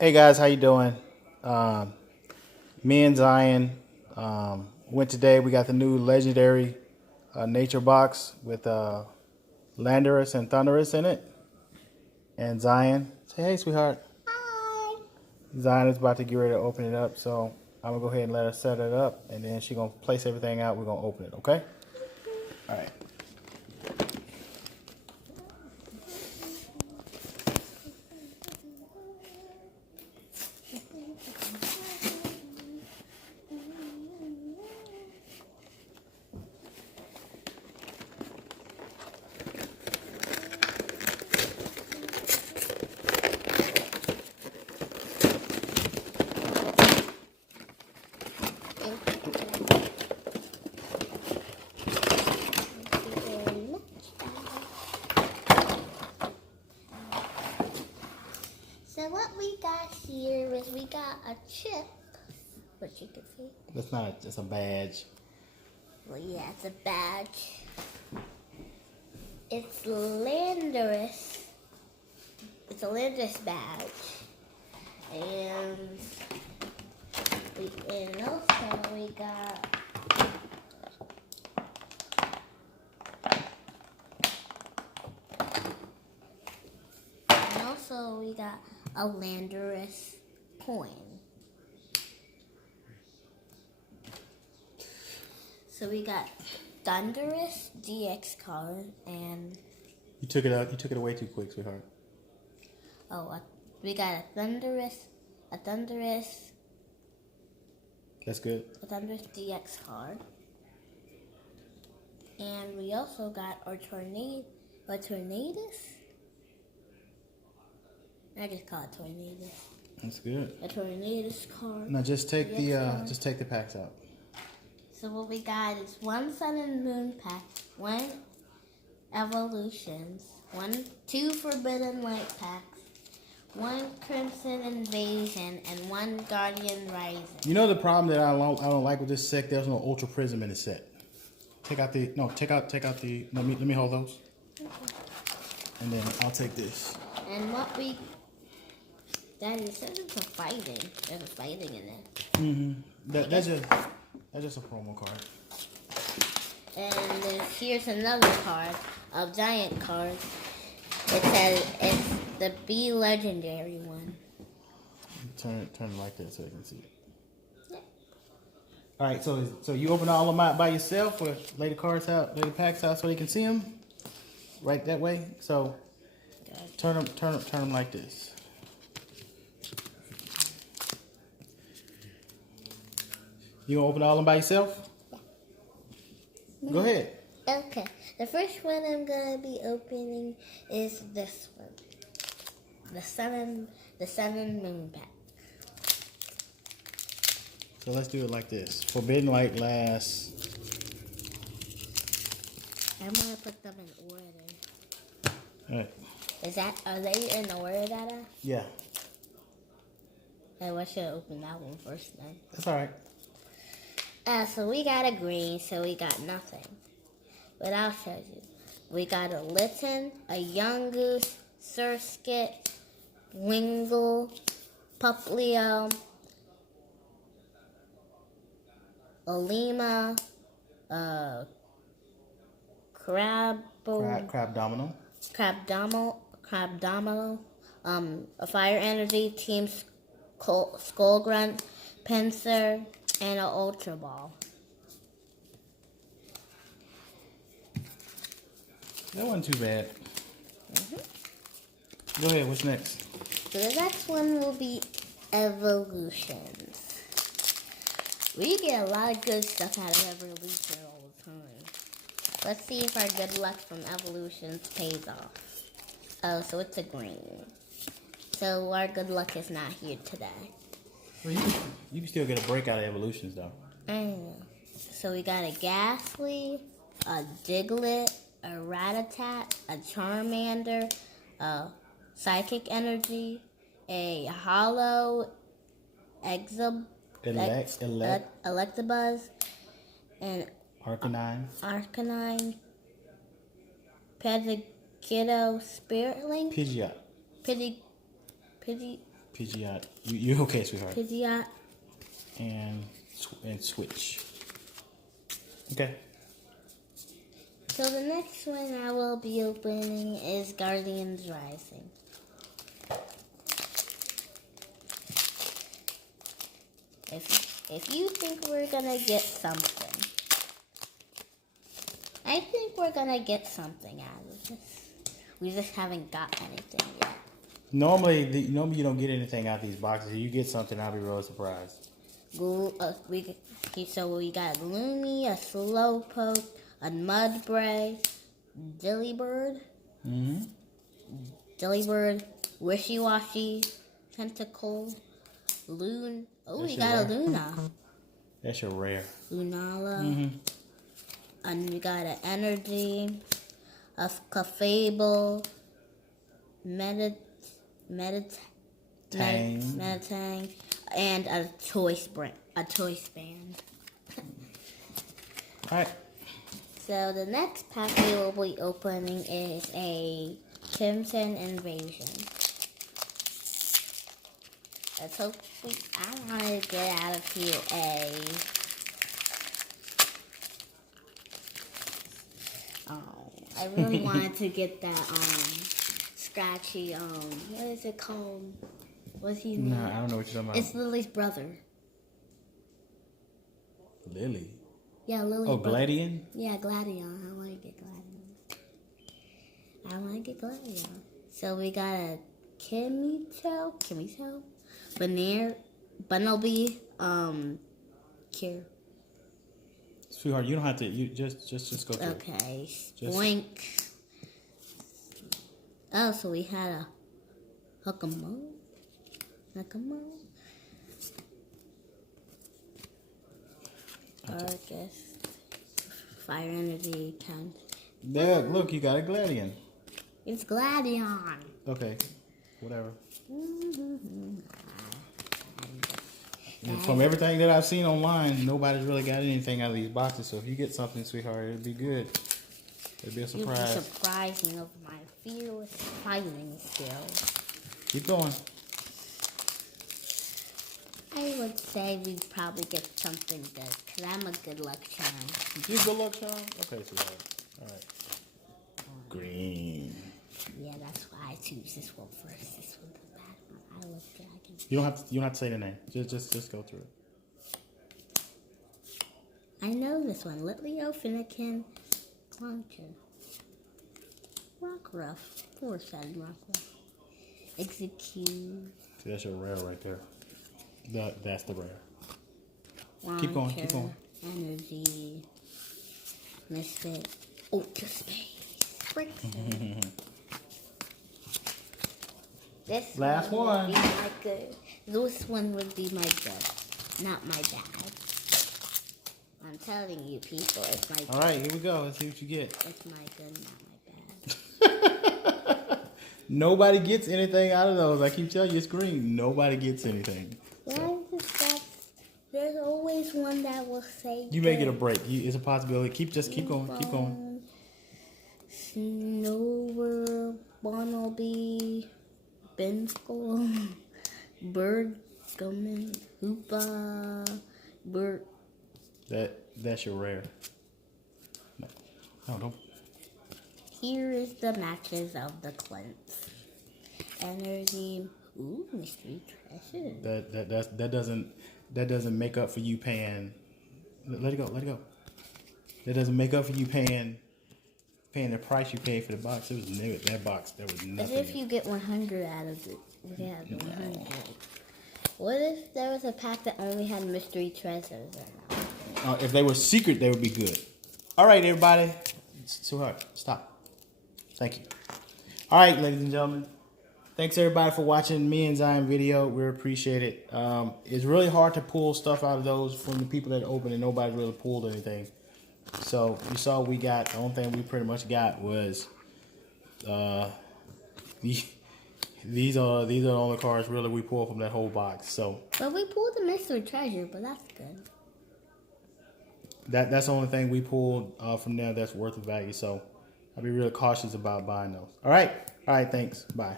Hey guys, how you doing? Me and Zion went today. We got the new legendary nature box with Landorus and Thunderous in it. And Zion, say hey, sweetheart. Hi. Zion is about to get ready to open it up, so I'm gonna go ahead and let her set it up, and then she's gonna place everything out. We're gonna open it, okay? All right. So what we got here is we got a chip, which you can see. That's not just a badge. Well, yeah, it's a badge. It's Landorus. It's a Landorus badge, and also we got. And also we got a Landorus coin. So we got Thunderous DX card and You took it out. You took it away too quick, sweetheart. we got a Thunderous That's good. DX card, and we also got our Tornadus. I just call it Tornadus. That's good. A Tornadus card. Now just take the Yes, just take the packs out. So what we got is one Sun and Moon pack, one Evolutions, two Forbidden Light packs, one Crimson Invasion, and one Guardian Rising. You know the problem that I don't like with this set? There's no Ultra Prism in the set. Take out the let me hold those. Okay. And then I'll take this. And what we Daddy says it's a fighting. There's a fighting in it. That's just a promo card. And here's another card, a giant card. It says it's the B legendary one. Turn it like that so you can see it. Yeah. All right, so you open all of them out by yourself, or lay the cards out, lay the packs out so you can see them, right that way. So turn them like this. You gonna open all of them by yourself? Yeah. Go ahead. Okay. The first one I'm gonna be opening is this one. The Sun and Moon pack. So let's do it like this. Forbidden Light lasts. I'm gonna put them in order. All right. Are they in order, Dada? Yeah. I should open that one first then. That's all right. So we got a green, so we got nothing. But I'll show you. We got a Litten, a Yungoos, Surskit, Wingull, Puplio, Olima, Crabdomino, a Fire Energy, Team Skullgrunt, Pinsir, and an Ultra Ball. That wasn't too bad. Go ahead, what's next? So the next one will be Evolutions. We get a lot of good stuff out of Evolution all the time. Let's see if our good luck from Evolutions pays off. Oh, so it's a green. So our good luck is not here today. Well, you can still get a break out of Evolutions, though. I know. So we got a Ghastly, a Diglett, a Rattata, a Charmander, a Psychic Energy, a Hollow Electabuzz, and Arcanine, Pidgeotto, Spirit Link, Pidgeot. Pidgeot. You okay, sweetheart? Pidgeot. And Switch. Okay. So the next one I will be opening is Guardians Rising. If you think we're gonna get something, I think we're gonna get something out of this. We just haven't got anything yet. Normally you don't get anything out of these boxes. If you get something, I'll be really surprised. So we got a Gloomy, a Slowpoke, a Mudbray, Delibird, Wishy-Washy, Tentacle, Loon. Oh, we got a Luna. That's your rare. Lunala. And we got an Energy, a Clefable, Meditang, and a Choice Band. Alright. So the next pack we will be opening is a Crimson Invasion. Let's hope I want to get out of here I really wanted to get that scratchy what is it called? What's his name? No, I don't know what you're talking about. It's Lily's brother. Lily. Yeah, Lily's Oh, brother. Gladion? Yeah, Gladion. I want to get Gladion. So we got a Kimito, Bunnelby, Cure. Sweetheart, you don't have to. You just go through. Okay, Blink. Oh, so we had a Huckamo. Argus. Fire Energy count. There, look, you got a Gladion. It's Gladion. Okay, whatever. And from everything that I've seen online, nobody's really got anything out of these boxes. So if you get something, sweetheart, it'd be good. It'd be a surprise. You'd be surprising of my fearless fighting skills. Keep going. I would say we'd probably get something good, because I'm a good luck charm. You good luck charm? Okay, sweetheart. Alright. Green. Yeah, that's why I choose this one first. This one's the bad one. I love dragons. You don't have to say the name. Just go through it. I know this one. Litleo, Finnegan, Clonker. Rockruff. 4-7 Rockruff. Execute. See, that's your rare right there. That's the rare. Launcher, Keep going. Energy. Misfit. Ultra Space. This Last one. Would be my good. This one would be my good, not my bad. I'm telling you, people, it's my good. All right, here we go. Let's see what you get. It's my good, not my bad. Nobody gets anything out of those. I keep telling you, it's green. Nobody gets anything. Why is that? There's always one that will say. You may get a break. It's a possibility. Keep going. Keep going. Snover, Bunnelby, Benskol, Bird, Gummin, Hoopa, Bird. That's your rare. No, don't. Here is the matches of the Clint's. Energy. Ooh, mystery treasure. That doesn't make up for you paying. Let it go. That doesn't make up for you paying the price you paid for the box. It was that box. There was nothing. As if you get 100 out of it. Yeah, 100. What if there was a pack that only had mystery treasures or not? If they were secret, they would be good. All right, everybody. It's too hard. Stop. Thank you. All right, ladies and gentlemen. Thanks, everybody, for watching me and Zion video. We appreciate it. It's really hard to pull stuff out of those from the people that opened and nobody really pulled anything. So you saw what we got. The only thing we pretty much got was these are the only cards really we pulled from that whole box. So well, we pulled the mystery treasure, but that's good. That's the only thing we pulled from there that's worth of value. So I'll be really cautious about buying those. All right. Thanks. Bye.